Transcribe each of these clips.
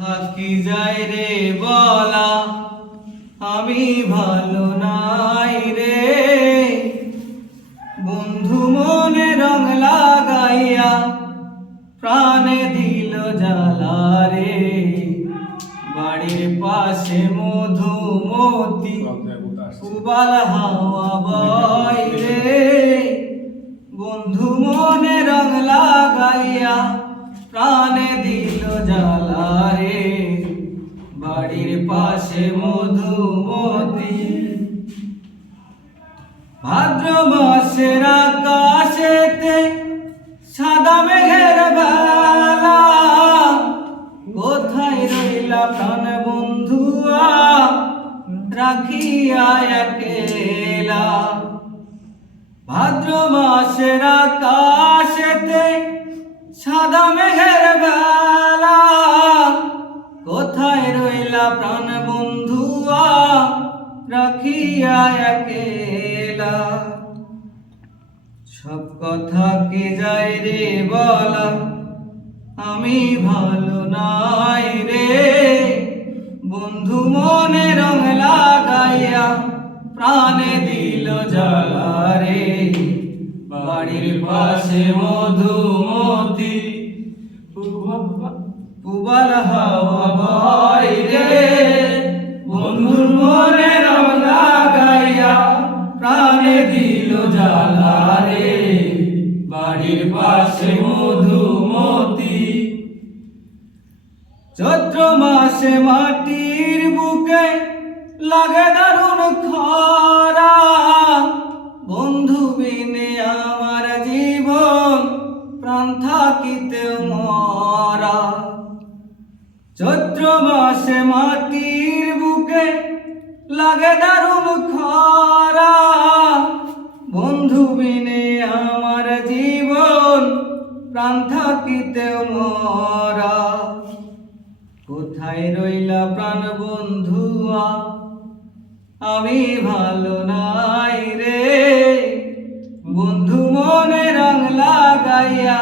থাকি যায় রে বলা? আমি ভালো নাই রে। বন্ধু মনে রং লাগাইয়া প্রাণে দিল জ্বালা রে। বাড়ির পাশে মধুমতি, উবাল হাওয়া বয় রে। বন্ধু মনে রং লাগাইয়া প্রাণে দিল জ্বালা রে বাড়ির পাশে মধুমতি ভাদ্র মাসের আকাশেতে সাদা মেঘের বেলা, কোথায় রইলা প্রাণ বন্ধুয়া, রাখিয়া একেলা। ভাদ্র মাসের আকাশেতে সাদা মেঘের বেলা রাখিয়া একেলা সব কথা কে যায় রে বলা আমি ভালো নাই রে বন্ধু মনে রং লাগাইয়া প্রাণে দিল জ্বালা রে বাড়ির পাশে মধুমতি পুবাল হাওয়া পাশে মধুমতি। চৈত্র মাসে মাটির বুকে লাগে দারুণ খরা। বন্ধু বিনে আমার জীবন, প্রাণ থাকিতে মরা। চৈত্র মাসে মাটির বুকে লাগে দারুণ খরা। বন্ধু বিনে আমার জীবন প্রাণ থাকিতে মরা। কোথায় রইলা প্রাণ বন্ধুয়া? আমি ভালো নাই রে। বন্ধু মনে রং লাগাইয়া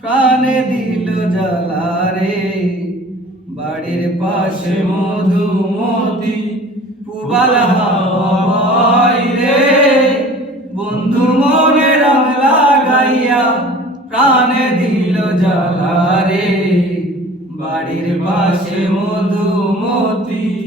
প্রাণে দিল জ্বালা রে। বাড়ির পাশে মধুমতি, পুবাল হাওয়াই জ্বালা রে বাড়ির পাশে মধুমতি।